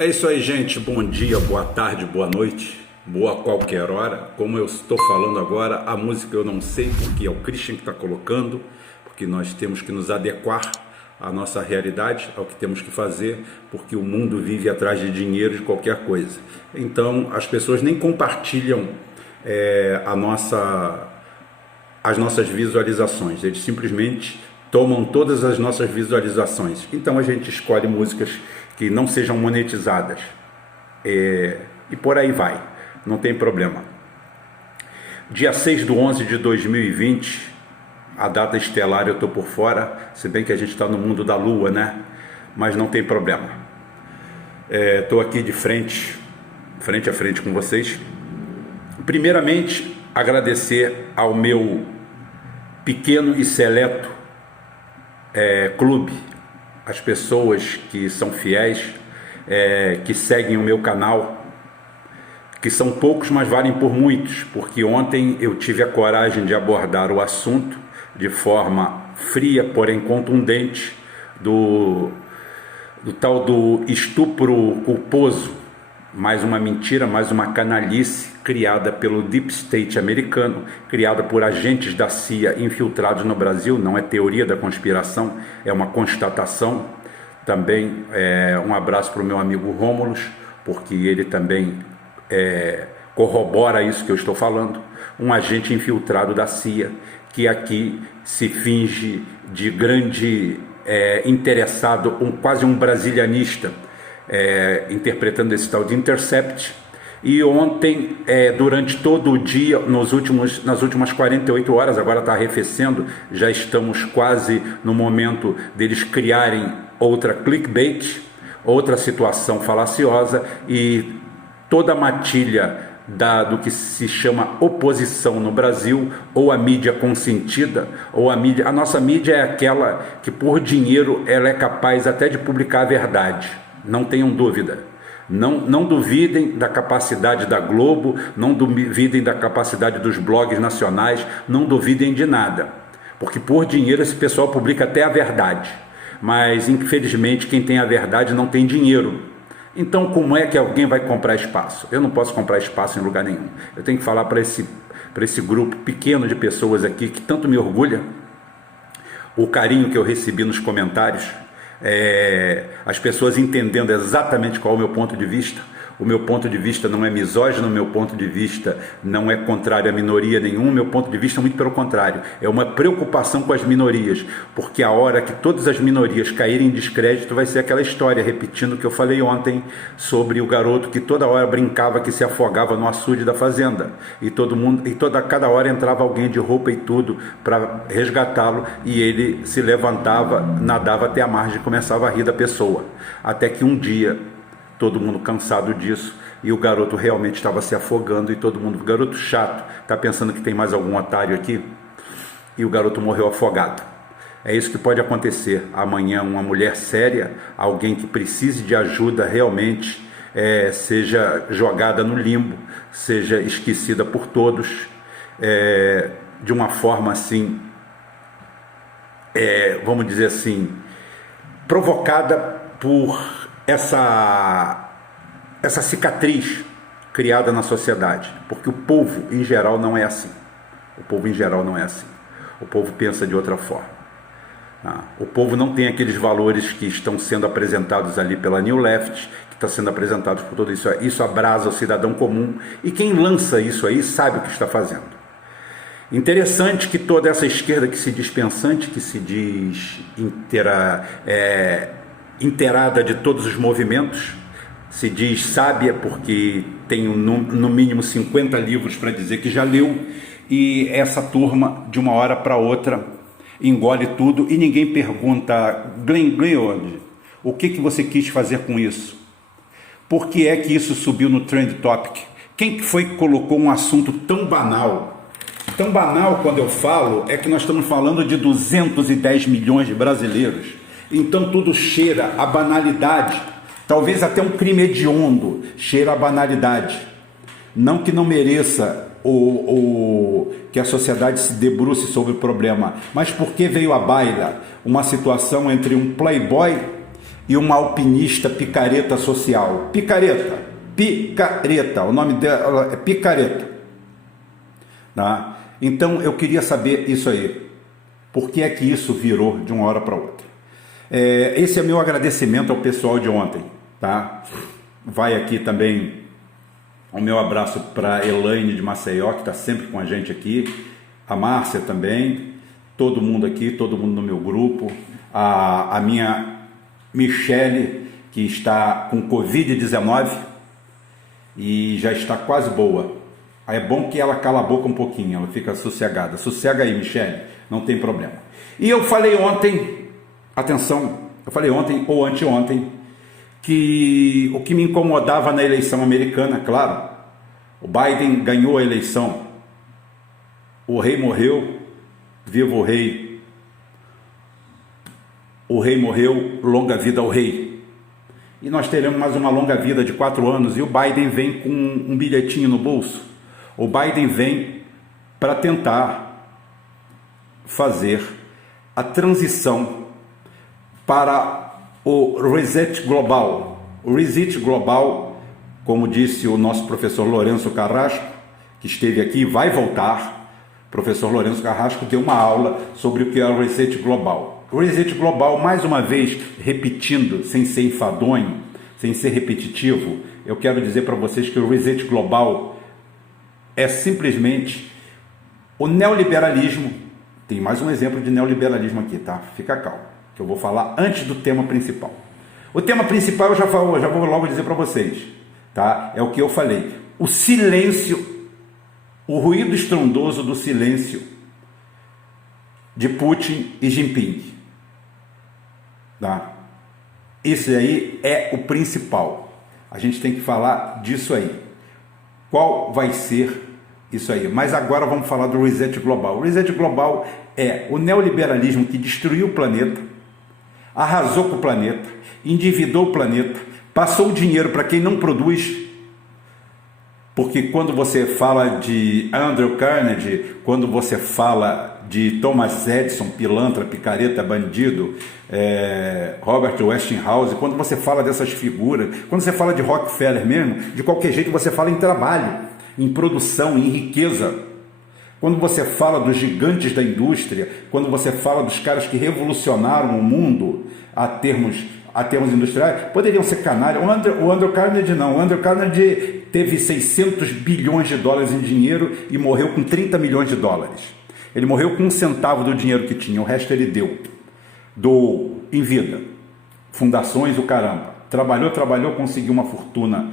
É isso aí, gente. Bom dia, boa tarde, boa noite, boa qualquer hora. Como eu estou falando agora, a música eu não sei porque é o Christian que está colocando, porque nós temos que nos adequar à nossa realidade, ao que temos que fazer, porque o mundo vive atrás de dinheiro, de qualquer coisa. Então, as pessoas nem compartilham as nossas visualizações, eles simplesmente tomam todas as nossas visualizações. Então a gente escolhe músicas que não sejam monetizadas e por aí vai, não tem problema. Dia 6/11 de 2020, a data estelar eu estou por fora, se bem que a gente está no mundo da lua, né? Mas não tem problema. Estou aqui de frente a frente com vocês. Primeiramente, agradecer ao meu pequeno e seleto clube, as pessoas que são fiéis, que seguem o meu canal, que são poucos, mas valem por muitos, porque ontem eu tive a coragem de abordar o assunto de forma fria, porém contundente, do tal do estupro culposo, mais uma mentira, mais uma canalice criada pelo Deep State americano, criada por agentes da CIA infiltrados no Brasil. Não é teoria da conspiração, é uma constatação. Também um abraço para o meu amigo Rômulus, porque ele também corrobora isso que eu estou falando. Um agente infiltrado da CIA, que aqui se finge de grande interessado, quase um brasilianista, interpretando esse tal de Intercept. E ontem, durante todo o dia, nas últimas 48 horas, agora está arrefecendo, já estamos quase no momento deles criarem outra clickbait, outra situação falaciosa, e toda a matilha do que se chama oposição no Brasil, ou a mídia consentida, ou a nossa mídia é aquela que por dinheiro ela é capaz até de publicar a verdade, não tenham dúvida. Não duvidem da capacidade da Globo, não duvidem da capacidade dos blogs nacionais, não duvidem de nada, porque por dinheiro esse pessoal publica até a verdade, mas infelizmente quem tem a verdade não tem dinheiro. Então como é que alguém vai comprar espaço? Eu não posso comprar espaço em lugar nenhum. Eu tenho que falar para esse grupo pequeno de pessoas aqui que tanto me orgulha, o carinho que eu recebi nos comentários, as pessoas entendendo exatamente qual é o meu ponto de vista. O meu ponto de vista não é misógino, o meu ponto de vista não é contrário a minoria nenhuma, o meu ponto de vista é muito pelo contrário, é uma preocupação com as minorias, porque a hora que todas as minorias caírem em descrédito vai ser aquela história, repetindo o que eu falei ontem, sobre o garoto que toda hora brincava que se afogava no açude da fazenda, e cada hora entrava alguém de roupa e tudo para resgatá-lo, e ele se levantava, nadava até a margem e começava a rir da pessoa, até que um dia, todo mundo cansado disso, e o garoto realmente estava se afogando, e todo mundo, garoto chato, está pensando que tem mais algum otário aqui? E o garoto morreu afogado. É isso que pode acontecer amanhã, uma mulher séria, alguém que precise de ajuda realmente, seja jogada no limbo, seja esquecida por todos, de uma forma assim, vamos dizer assim, provocada por essa cicatriz criada na sociedade, porque o povo em geral não é assim. O povo em geral não é assim. O povo pensa de outra forma. O povo não tem aqueles valores que estão sendo apresentados ali pela New Left, que está sendo apresentados por tudo isso. Isso abrasa o cidadão comum, e quem lança isso aí sabe o que está fazendo. Interessante que toda essa esquerda que se diz pensante, que se diz inteirada de todos os movimentos, se diz sábia porque tem no mínimo 50 livros para dizer que já leu, e essa turma de uma hora para outra engole tudo e ninguém pergunta: Glenn Greenwald, o que você quis fazer com isso? Por que é que isso subiu no Trend Topic? Quem que foi que colocou um assunto tão banal? Tão banal, quando eu falo, é que nós estamos falando de 210 milhões de brasileiros. Então tudo cheira a banalidade, talvez até um crime hediondo, cheira a banalidade. Não que não mereça que a sociedade se debruce sobre o problema, mas porque veio à baila uma situação entre um playboy e uma alpinista picareta social. Picareta, o nome dela é Picareta. Tá? Então eu queria saber isso aí. Por que é que isso virou de uma hora para outra? Esse é meu agradecimento ao pessoal de ontem. Tá? Vai aqui também o meu abraço para Elaine de Maceió, que está sempre com a gente aqui. A Márcia também. Todo mundo aqui, todo mundo no meu grupo. A minha Michele, que está com Covid-19 e já está quase boa. Aí é bom que ela cala a boca um pouquinho, ela fica sossegada. Sossega aí, Michele, não tem problema. E eu falei ontem, atenção, eu falei ontem ou anteontem, que o que me incomodava na eleição americana, claro, o Biden ganhou a eleição, o rei morreu, viva o rei. O rei morreu, longa vida ao rei. E nós teremos mais uma longa vida de 4 anos. E o Biden vem com um bilhetinho no bolso. O Biden vem para tentar fazer a transição para o Reset Global. O Reset Global, como disse o nosso professor Lourenço Carrasco, que esteve aqui e vai voltar. O professor Lourenço Carrasco deu uma aula sobre o que é o Reset Global. O Reset Global, mais uma vez, repetindo, sem ser enfadonho, sem ser repetitivo, eu quero dizer para vocês que o Reset Global é simplesmente o neoliberalismo. Tem mais um exemplo de neoliberalismo aqui, tá? Fica calmo, que eu vou falar antes do tema principal. O tema principal eu já vou logo dizer para vocês, tá? É o que eu falei. O silêncio, o ruído estrondoso do silêncio de Putin e Jinping. Tá? Isso aí é o principal. A gente tem que falar disso aí. Qual vai ser isso aí? Mas agora vamos falar do Reset Global. O Reset Global é o neoliberalismo que destruiu o planeta, arrasou com o planeta, endividou o planeta, passou o dinheiro para quem não produz. Porque quando você fala de Andrew Carnegie, quando você fala de Thomas Edison, pilantra, picareta, bandido, Robert Westinghouse, quando você fala dessas figuras, quando você fala de Rockefeller mesmo, de qualquer jeito você fala em trabalho, em produção, em riqueza. Quando você fala dos gigantes da indústria, quando você fala dos caras que revolucionaram o mundo a termos industriais, poderiam ser canalhas. O Andrew Carnegie não. O Andrew Carnegie teve 600 bilhões de dólares em dinheiro e morreu com 30 milhões de dólares. Ele morreu com 1 centavo do dinheiro que tinha, o resto ele doou em vida. Fundações, o caramba. Trabalhou, conseguiu uma fortuna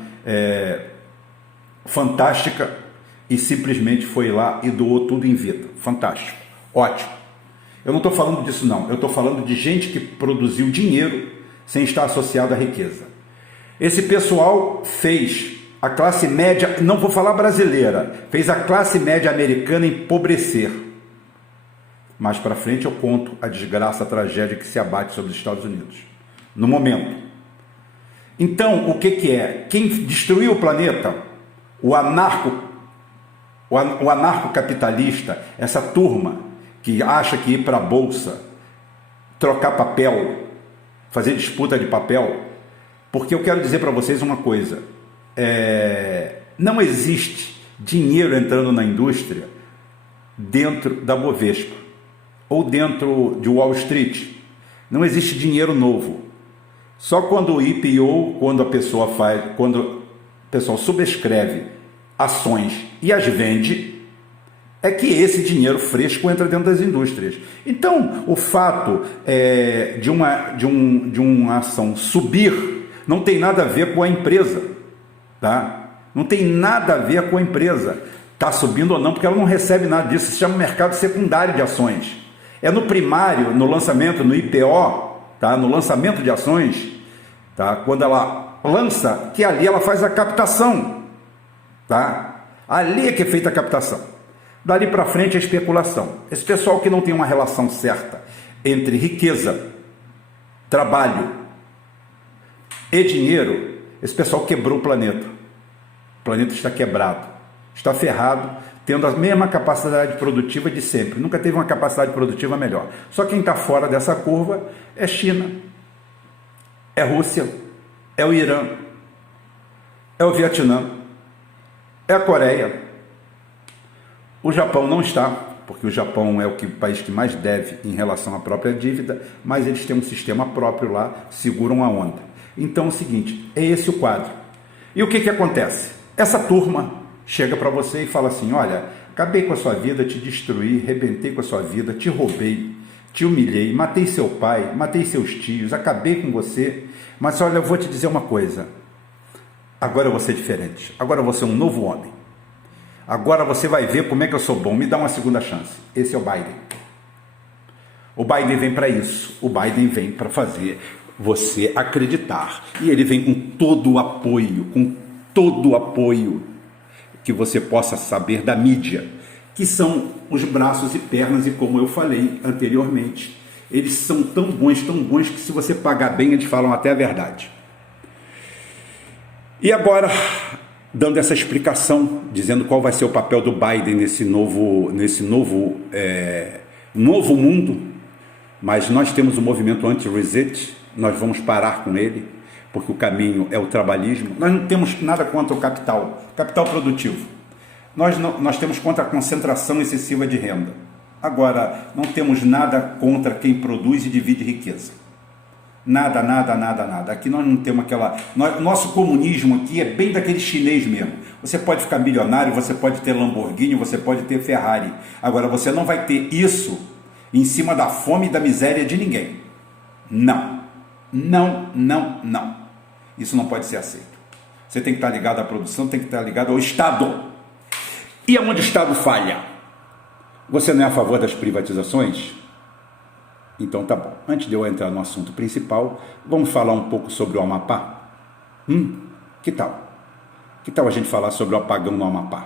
fantástica e simplesmente foi lá e doou tudo em vida. Fantástico, ótimo. Eu não estou falando disso não, eu estou falando de gente que produziu dinheiro sem estar associado à riqueza. Esse pessoal fez a classe média, não vou falar brasileira, fez a classe média americana empobrecer. Mais para frente eu conto a desgraça, a tragédia que se abate sobre os Estados Unidos, no momento. Então, o que é? Quem destruiu o planeta? O anarcocapitalista, essa turma que acha que ir para a bolsa, trocar papel, fazer disputa de papel, porque eu quero dizer para vocês uma coisa, não existe dinheiro entrando na indústria dentro da Bovespa ou dentro de Wall Street. Não existe dinheiro novo. Só quando o IPO, quando o pessoal subscreve ações e as vende, é que esse dinheiro fresco entra dentro das indústrias. Então, o fato de uma ação subir não tem nada a ver com a empresa, tá? Não tem nada a ver com a empresa. Está subindo ou não, porque ela não recebe nada disso. Se chama mercado secundário de ações. É no primário, no lançamento, no IPO, tá? No lançamento de ações, tá? Quando ela lança, que ali ela faz a captação, tá? Ali é que é feita a captação. Dali para frente a especulação. Esse pessoal que não tem uma relação certa entre riqueza, trabalho e dinheiro, esse pessoal quebrou o planeta. O planeta está quebrado, está ferrado, tendo a mesma capacidade produtiva de sempre. Nunca teve uma capacidade produtiva melhor. Só quem está fora dessa curva é China, É Rússia, é o Irã, é o Vietnã, é a Coreia. O Japão não está, porque o Japão é o país que mais deve em relação à própria dívida, mas eles têm um sistema próprio lá, seguram a onda. Então é o seguinte, é esse o quadro. E o que acontece? Essa turma chega para você e fala assim, olha, acabei com a sua vida, te destruí, rebentei com a sua vida, te roubei, te humilhei, matei seu pai, matei seus tios, acabei com você, mas olha, eu vou te dizer uma coisa, agora eu vou ser diferente, agora eu vou ser um novo homem, agora você vai ver como é que eu sou bom, me dá uma segunda chance. Esse é o Biden. O Biden vem para isso, o Biden vem para fazer você acreditar, e ele vem com todo o apoio que você possa saber da mídia, que são os braços e pernas, e como eu falei anteriormente, eles são tão bons, que se você pagar bem, eles falam até a verdade. E agora, dando essa explicação, dizendo qual vai ser o papel do Biden nesse novo mundo, mas nós temos o movimento anti-reset, nós vamos parar com ele, porque o caminho é o trabalhismo. Nós não temos nada contra o capital produtivo. Nós temos contra a concentração excessiva de renda. Agora, não temos nada contra quem produz e divide riqueza. Nada. Aqui nós não temos nosso comunismo aqui é bem daquele chinês mesmo. Você pode ficar milionário, você pode ter Lamborghini, você pode ter Ferrari. Agora, você não vai ter isso em cima da fome e da miséria de ninguém. Não. Isso não pode ser aceito. Você tem que estar ligado à produção, tem que estar ligado ao Estado. E aonde o Estado falha? Você não é a favor das privatizações? Então tá bom. Antes de eu entrar no assunto principal, vamos falar um pouco sobre o Amapá? Que tal? Que tal a gente falar sobre o apagão no Amapá?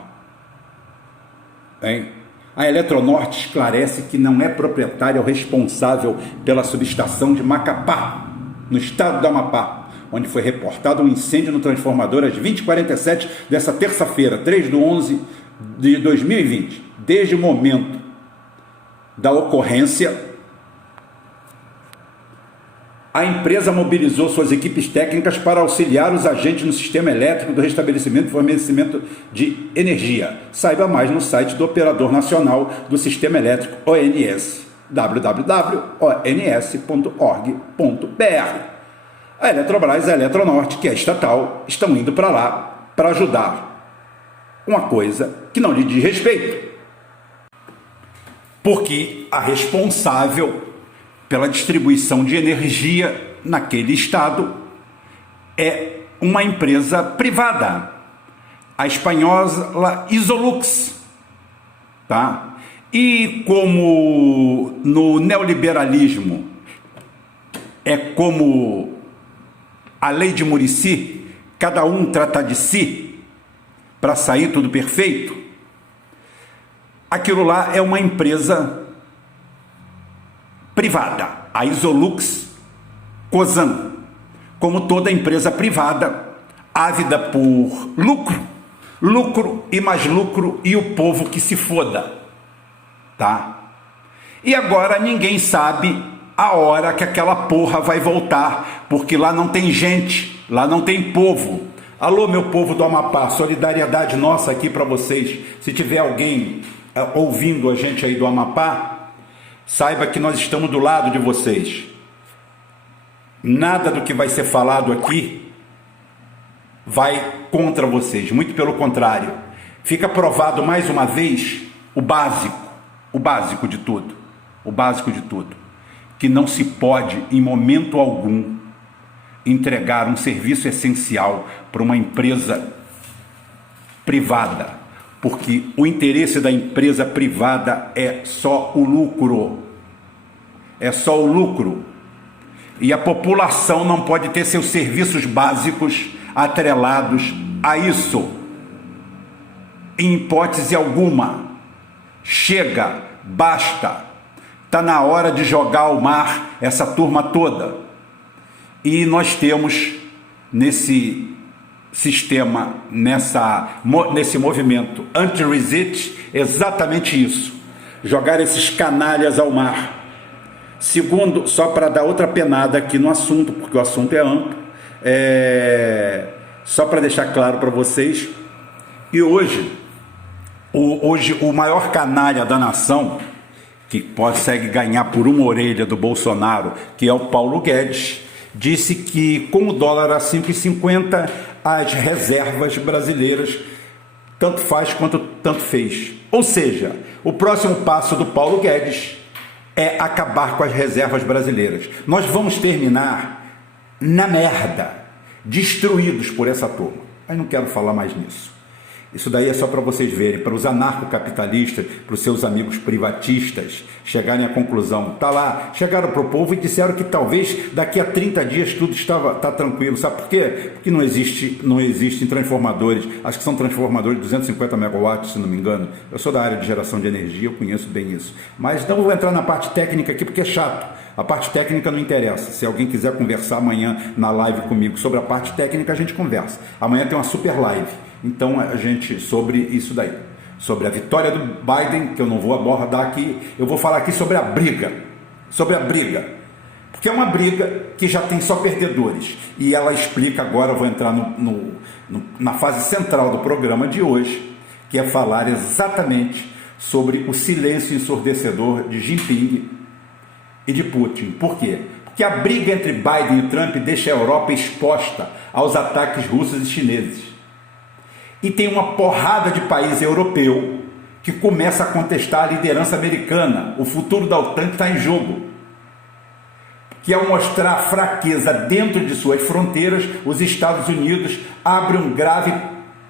Hein? A Eletronorte esclarece que não é proprietária ou responsável pela subestação de Macapá, no estado do Amapá, onde foi reportado um incêndio no transformador às 20h47 dessa terça-feira, 3/11/2020. Desde o momento da ocorrência, a empresa mobilizou suas equipes técnicas para auxiliar os agentes no sistema elétrico do restabelecimento e fornecimento de energia. Saiba mais no site do Operador Nacional do Sistema Elétrico, ONS, www.ons.org.br. A Eletrobras e a Eletronorte, que é estatal, estão indo para lá para ajudar uma coisa que não lhe diz respeito. Porque a responsável pela distribuição de energia naquele estado é uma empresa privada, a espanhola Isolux, tá? E como no neoliberalismo é como a lei de Muricy, cada um trata de si para sair tudo perfeito, aquilo lá é uma empresa privada, a Isolux Cosan, como toda empresa privada, ávida por lucro e mais lucro, e o povo que se foda, tá? E agora ninguém sabe a hora que aquela porra vai voltar, porque lá não tem gente, lá não tem povo. Alô, meu povo do Amapá, solidariedade nossa aqui para vocês. Se tiver alguém ouvindo a gente aí do Amapá, saiba que nós estamos do lado de vocês. Nada do que vai ser falado aqui vai contra vocês, muito pelo contrário. Fica provado mais uma vez o básico de tudo, que não se pode em momento algum entregar um serviço essencial para uma empresa privada, porque o interesse da empresa privada é só o lucro. E a população não pode ter seus serviços básicos atrelados a isso. Em hipótese alguma. Chega, basta. Está na hora de jogar ao mar essa turma toda. E nós temos nesse sistema, nesse movimento anti-reset, exatamente isso: jogar esses canalhas ao mar. Segundo, só para dar outra penada aqui no assunto, porque o assunto é amplo, só para deixar claro para vocês, e hoje o maior canalha da nação, que consegue ganhar por uma orelha do Bolsonaro, que é o Paulo Guedes, disse que com o dólar a 5,50 as reservas brasileiras tanto faz quanto tanto fez. Ou seja, o próximo passo do Paulo Guedes é acabar com as reservas brasileiras. Nós vamos terminar na merda, destruídos por essa turma. Mas não quero falar mais nisso. Isso daí é só para vocês verem, para os anarcocapitalistas, para os seus amigos privatistas chegarem à conclusão. Tá lá, chegaram para o povo e disseram que talvez daqui a 30 dias tudo está tranquilo. Sabe por quê? Porque não existem transformadores, acho que são transformadores de 250 megawatts, se não me engano. Eu sou da área de geração de energia, eu conheço bem isso. Mas não vou entrar na parte técnica aqui porque é chato. A parte técnica não interessa. Se alguém quiser conversar amanhã na live comigo sobre a parte técnica, a gente conversa. Amanhã tem uma super live. Então a gente, sobre isso daí, sobre a vitória do Biden, que eu não vou abordar aqui, eu vou falar aqui sobre a briga, porque é uma briga que já tem só perdedores, e ela explica agora, eu vou entrar na fase central do programa de hoje, que é falar exatamente sobre o silêncio ensurdecedor de Jinping e de Putin. Por quê? Porque a briga entre Biden e Trump deixa a Europa exposta aos ataques russos e chineses. E tem uma porrada de país europeu que começa a contestar a liderança americana. O futuro da OTAN está em jogo. Que ao mostrar fraqueza dentro de suas fronteiras, os Estados Unidos abrem um grave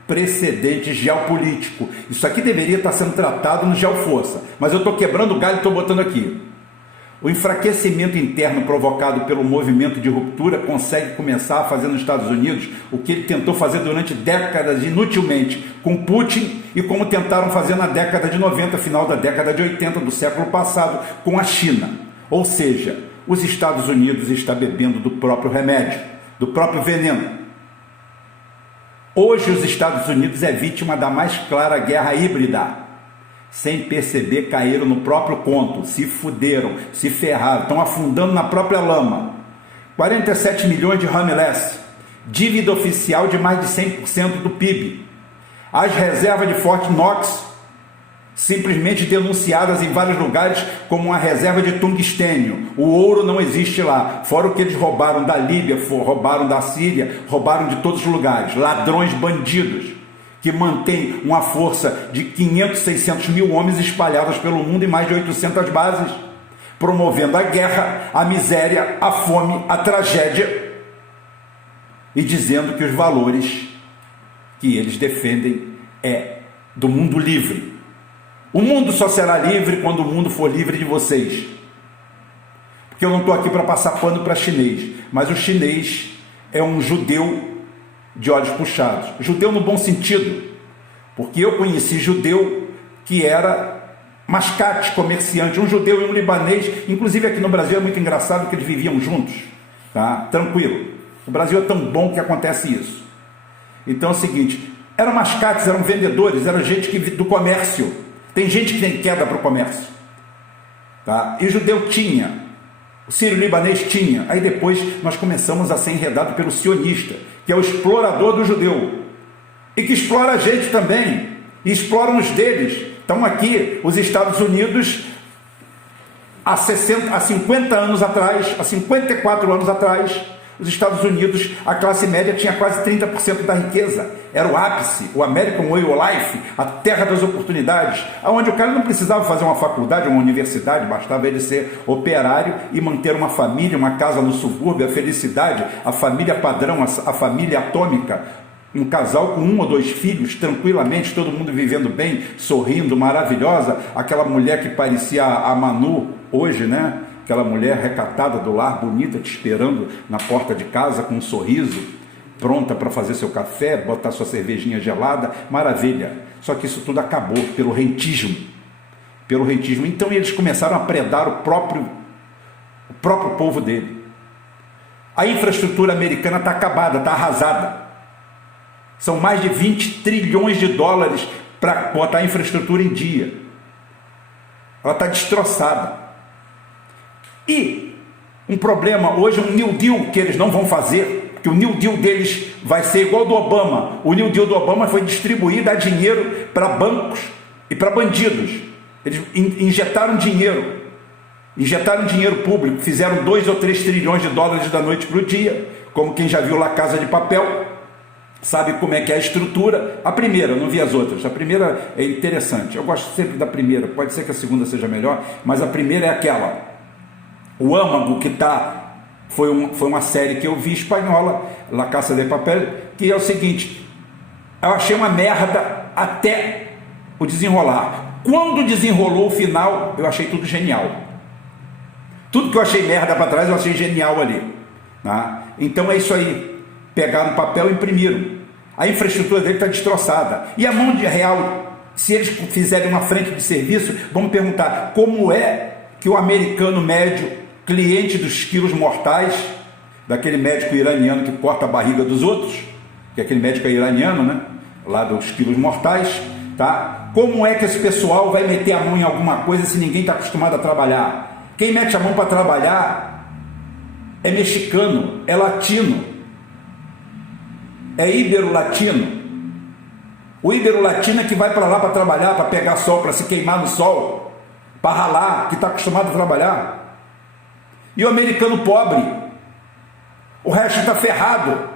precedente geopolítico. Isso aqui deveria estar sendo tratado no Geoforça, mas eu estou quebrando o galho e estou botando aqui. O enfraquecimento interno provocado pelo movimento de ruptura consegue começar a fazer nos Estados Unidos o que ele tentou fazer durante décadas inutilmente com Putin e como tentaram fazer na década de 90, final da década de 80 do século passado com a China. Ou seja, os Estados Unidos estão bebendo do próprio remédio, do próprio veneno. Hoje os Estados Unidos é vítima da mais clara guerra híbrida. Sem perceber, caíram no próprio conto, se fuderam, se ferraram, estão afundando na própria lama. 47 milhões de homeless, dívida oficial de mais de 100% do PIB. As reservas de Fort Knox, simplesmente denunciadas em vários lugares como uma reserva de tungstênio. O ouro não existe lá, fora o que eles roubaram da Líbia, roubaram da Síria, roubaram de todos os lugares. Ladrões, bandidos, que mantém uma força de 500, 600 mil homens espalhados pelo mundo em mais de 800 bases, promovendo a guerra, a miséria, a fome, a tragédia, e dizendo que os valores que eles defendem é do mundo livre. O mundo só será livre quando o mundo for livre de vocês. Porque eu não estou aqui para passar pano para chinês, mas o chinês é um judeu de olhos puxados, judeu no bom sentido, porque eu conheci judeu que era mascate, comerciante, um judeu e um libanês, inclusive aqui no Brasil é muito engraçado que eles viviam juntos, tá? Tranquilo, o Brasil é tão bom que acontece isso. Então é o seguinte, eram mascates, eram vendedores, era gente do comércio, tem gente que tem queda para o comércio, tá? E judeu tinha, o sírio-libanês tinha, aí depois nós começamos a ser enredados pelo sionista, que é o explorador do judeu, e que explora a gente também, e exploram os deles. Então aqui, os Estados Unidos, há 50 anos atrás, há 54 anos atrás, os Estados Unidos, a classe média tinha quase 30% da riqueza, era o ápice, o American Way of Life, a terra das oportunidades, onde o cara não precisava fazer uma faculdade, uma universidade, bastava ele ser operário e manter uma família, uma casa no subúrbio, a felicidade, a família padrão, a família atômica, um casal com 1 ou 2 filhos, tranquilamente, todo mundo vivendo bem, sorrindo, maravilhosa, aquela mulher que parecia a Manu hoje, né? Aquela mulher recatada do lar, bonita, te esperando na porta de casa com um sorriso, pronta para fazer seu café, botar sua cervejinha gelada, maravilha. Só que isso tudo acabou pelo rentismo. Então eles começaram a predar o próprio povo dele. A infraestrutura americana está acabada, está arrasada. São mais de 20 trilhões de dólares para botar a infraestrutura em dia. Ela está destroçada. E um problema hoje, um New Deal que eles não vão fazer, que o New Deal deles vai ser igual ao do Obama. O New Deal do Obama foi distribuir, dar dinheiro para bancos e para bandidos. Eles injetaram dinheiro público, fizeram 2 ou 3 trilhões de dólares da noite para o dia, como quem já viu La Casa de Papel, sabe como é que é a estrutura. A primeira, não vi as outras, a primeira é interessante, eu gosto sempre da primeira, pode ser que a segunda seja melhor, mas a primeira é aquela, o âmago que foi uma série que eu vi espanhola, La Casa de Papel, que é o seguinte, eu achei uma merda até o desenrolar. Quando desenrolou o final, eu achei tudo genial. Tudo que eu achei merda para trás, eu achei genial ali. Tá? Então é isso aí. Pegaram papel e imprimiram. A infraestrutura dele está destroçada. E a mão de real, se eles fizerem uma frente de serviço, vamos perguntar como é que o americano médio, cliente dos quilos mortais, daquele médico iraniano que corta a barriga dos outros, que aquele médico é iraniano, né? Lá dos quilos mortais, tá? Como é que esse pessoal vai meter a mão em alguma coisa se ninguém está acostumado a trabalhar? Quem mete a mão para trabalhar é mexicano, é latino, é ibero-latino. O ibero-latino é que vai para lá para trabalhar, para pegar sol, para se queimar no sol, para ralar, que está acostumado a trabalhar. E o americano pobre, o resto está ferrado.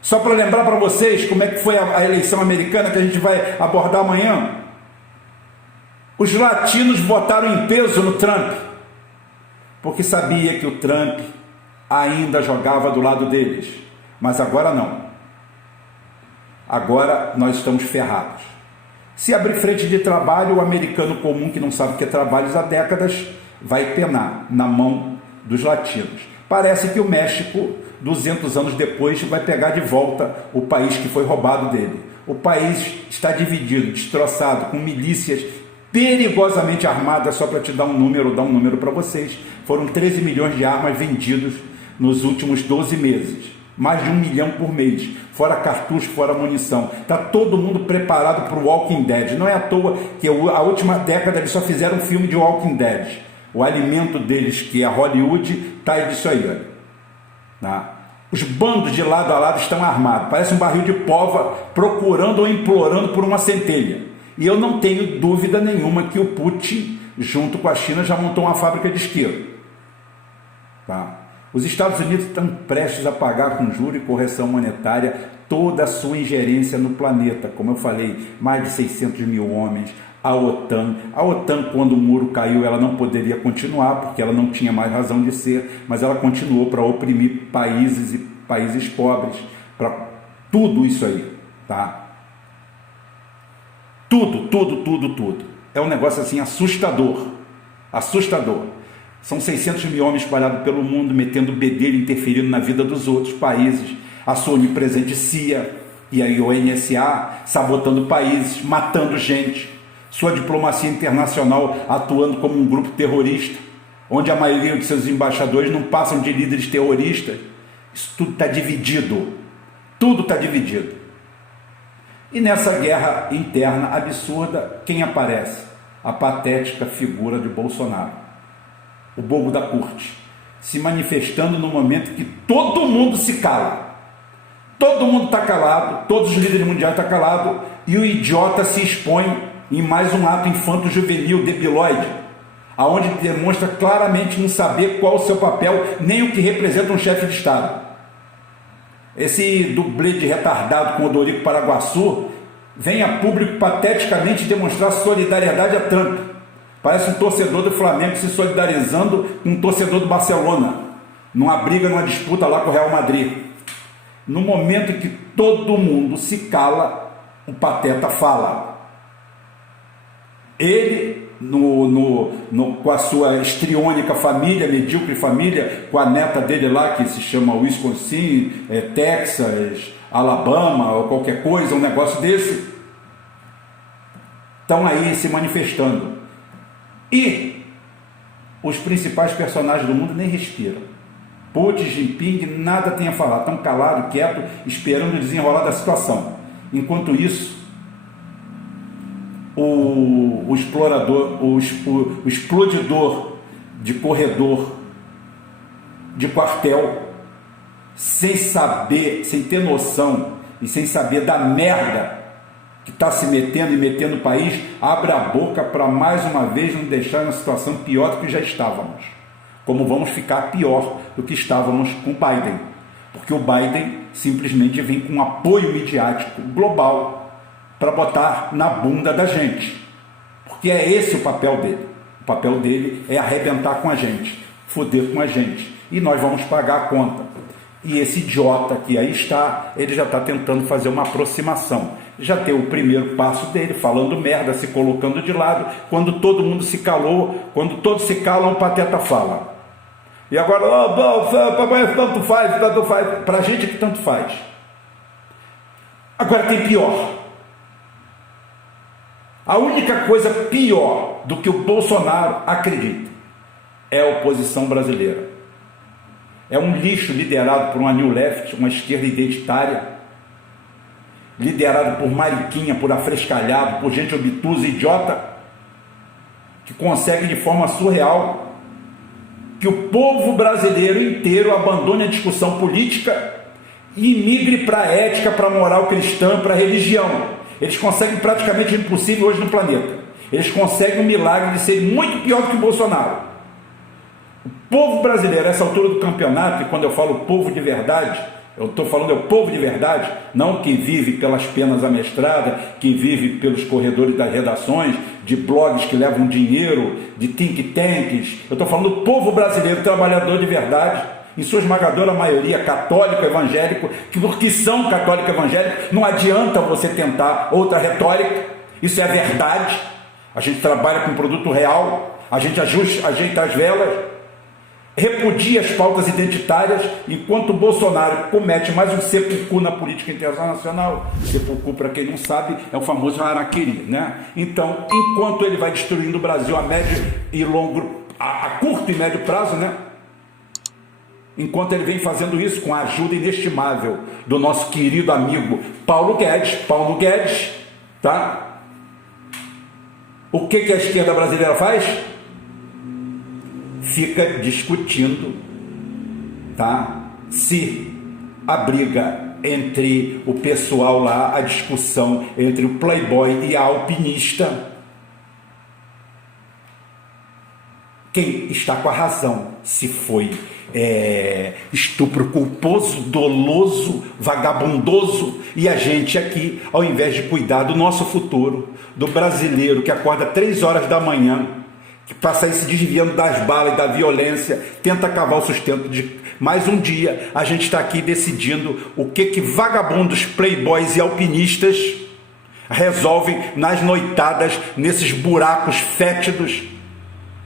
Só para lembrar para vocês como é que foi a eleição americana que a gente vai abordar amanhã. Os latinos votaram em peso no Trump, porque sabia que o Trump ainda jogava do lado deles. Mas agora não. Agora nós estamos ferrados. Se abrir frente de trabalho, o americano comum que não sabe o que é trabalho há décadas vai penar na mão dos latinos. Parece que o México, 200 anos depois, vai pegar de volta o país que foi roubado dele. O país está dividido, destroçado, com milícias perigosamente armadas. Só para te dar um número para vocês, foram 13 milhões de armas vendidos nos últimos 12 meses, mais de 1 milhão por mês, fora cartucho, fora munição. Está todo mundo preparado para o Walking Dead. Não é à toa que a última década eles só fizeram um filme de Walking Dead. O alimento deles, que é Hollywood, está aí disso aí, olha. Tá? Os bandos de lado a lado estão armados, parece um barril de pólvora procurando ou implorando por uma centelha. E eu não tenho dúvida nenhuma que o Putin, junto com a China, já montou uma fábrica de isqueiro. Tá? Os Estados Unidos estão prestes a pagar com juros e correção monetária toda a sua ingerência no planeta. Como eu falei, mais de 600 mil homens. A OTAN, quando o muro caiu, ela não poderia continuar, porque ela não tinha mais razão de ser, mas ela continuou para oprimir países e países pobres, para tudo isso aí, tá? Tudo. É um negócio assim assustador. São 600 mil homens espalhados pelo mundo, metendo bedelho, interferindo na vida dos outros países. A sua onipresente CIA e a ONSA sabotando países, matando gente. Sua diplomacia internacional atuando como um grupo terrorista, onde a maioria de seus embaixadores não passam de líderes terroristas. Isso tudo está dividido. Tudo está dividido. E nessa guerra interna absurda, quem aparece? A patética figura de Bolsonaro. O bobo da corte. Se manifestando no momento que todo mundo se cala. Todo mundo está calado, todos os líderes mundiais estão calados, e o idiota se expõe em mais um ato infanto-juvenil debilóide, aonde demonstra claramente não saber qual o seu papel, nem o que representa um chefe de Estado. Esse dublê de retardado com Odorico Paraguaçu vem a público pateticamente demonstrar solidariedade a Trump. Parece um torcedor do Flamengo se solidarizando com um torcedor do Barcelona, numa briga, numa disputa lá com o Real Madrid. No momento em que todo mundo se cala, o pateta fala. Ele, com a sua estriônica família, medíocre família, com a neta dele lá, que se chama Wisconsin, Texas, Alabama, ou qualquer coisa, um negócio desse, estão aí se manifestando. E os principais personagens do mundo nem respiram. Putin, Jinping, nada tem a falar, estão calados, quietos, esperando o desenrolar da situação. Enquanto isso, o explodidor de corredor, de quartel, sem saber, sem ter noção e sem saber da merda que está se metendo e metendo o país, abre a boca para mais uma vez nos deixar em uma situação pior do que já estávamos. Como vamos ficar pior do que estávamos com o Biden. Porque o Biden simplesmente vem com um apoio midiático global para botar na bunda da gente. Porque é esse o papel dele. O papel dele é arrebentar com a gente, foder com a gente. E nós vamos pagar a conta. E esse idiota que aí está, ele já está tentando fazer uma aproximação. Já tem o primeiro passo dele, falando merda, se colocando de lado. Quando todo mundo se calou, quando todos se calam, o Pateta fala. E agora, tanto faz, para a gente que tanto faz. Agora tem pior. A única coisa pior do que o Bolsonaro acredita é a oposição brasileira. É um lixo liderado por uma New Left, uma esquerda identitária, liderado por mariquinha, por afrescalhado, por gente obtusa e idiota, que consegue de forma surreal que o povo brasileiro inteiro abandone a discussão política e migre para a ética, para a moral cristã, para a religião. Eles conseguem praticamente o impossível hoje no planeta. Eles conseguem o milagre de ser muito pior do que o Bolsonaro. O povo brasileiro, a essa altura do campeonato, e quando eu falo povo de verdade, eu estou falando é o povo de verdade, não que vive pelas penas amestradas, que vive pelos corredores das redações, de blogs que levam dinheiro, de think tanks. Eu estou falando do povo brasileiro, trabalhador de verdade, em sua esmagadora maioria católico, evangélico, que porque são católico evangélico, não adianta você tentar outra retórica, isso é a verdade. A gente trabalha com produto real, a gente ajeita as velas, repudia as pautas identitárias, enquanto o Bolsonaro comete mais um sepulcro na política internacional. Sepulcro, para quem não sabe, é o famoso harakiri, né? Então, enquanto ele vai destruindo o Brasil a médio e longo, a curto e médio prazo, né? Enquanto ele vem fazendo isso com a ajuda inestimável do nosso querido amigo Paulo Guedes, tá? O que a esquerda brasileira faz? Fica discutindo, tá? Se a briga entre o pessoal lá, a discussão entre o playboy e a alpinista, quem está com a razão, se foi estupro culposo, doloso, vagabundoso, e a gente aqui, ao invés de cuidar do nosso futuro, do brasileiro que acorda 3 horas da manhã, que passa aí se desviando das balas e da violência, tenta cavar o sustento de mais um dia, a gente está aqui decidindo o que vagabundos, playboys e alpinistas resolvem nas noitadas, nesses buracos fétidos,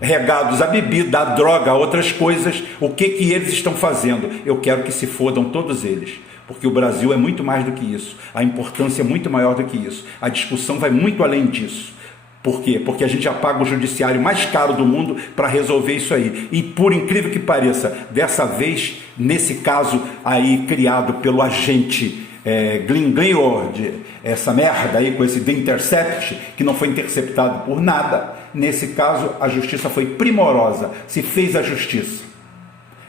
regados à bebida, à droga, a outras coisas. O que eles estão fazendo? Eu quero que se fodam todos eles, porque o Brasil é muito mais do que isso, a importância é muito maior do que isso, a discussão vai muito além disso. Por quê? Porque a gente já paga o judiciário mais caro do mundo para resolver isso aí. E por incrível que pareça, dessa vez, nesse caso aí criado pelo agente Glenn Greenwald, essa merda aí com esse The Intercept, que não foi interceptado por nada, nesse caso a justiça foi primorosa, se fez a justiça.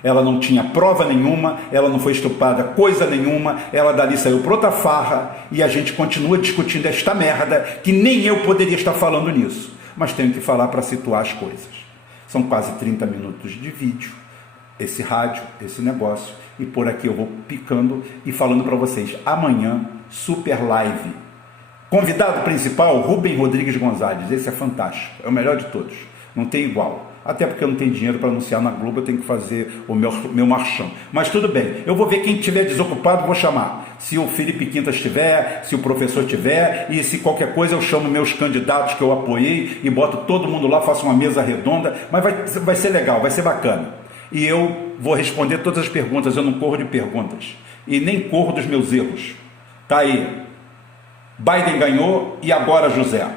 Ela não tinha prova nenhuma, ela não foi estuprada coisa nenhuma, ela dali saiu para outra farra e a gente continua discutindo esta merda que nem eu poderia estar falando nisso, mas tenho que falar para situar as coisas. São quase 30 minutos de vídeo, esse rádio, esse negócio, e por aqui eu vou picando e falando para vocês. Amanhã, super live. Convidado principal, Rubem Rodrigues Gonzalez, esse é fantástico, é o melhor de todos, não tem igual. Até porque eu não tenho dinheiro para anunciar na Globo, eu tenho que fazer o meu marchão. Mas tudo bem, eu vou ver quem estiver desocupado, vou chamar. Se o Felipe Quintas estiver, se o professor estiver, e se qualquer coisa eu chamo meus candidatos que eu apoiei e boto todo mundo lá, faço uma mesa redonda, mas vai ser legal, vai ser bacana. E eu vou responder todas as perguntas, eu não corro de perguntas. E nem corro dos meus erros. Tá aí. Biden ganhou, e agora, José?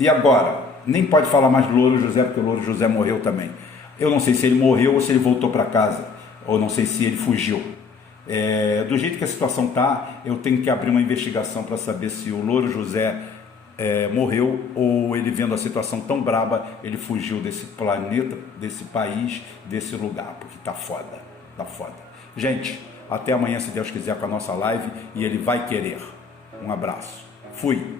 E agora? Nem pode falar mais do Louro José, porque o Louro José morreu também. Eu não sei se ele morreu ou se ele voltou para casa, ou não sei se ele fugiu. Do jeito que a situação está, eu tenho que abrir uma investigação para saber se o Louro José morreu, ou ele vendo a situação tão braba, ele fugiu desse planeta, desse país, desse lugar, porque tá foda, tá foda. Gente, até amanhã, se Deus quiser, com a nossa live, e ele vai querer. Um abraço. Fui.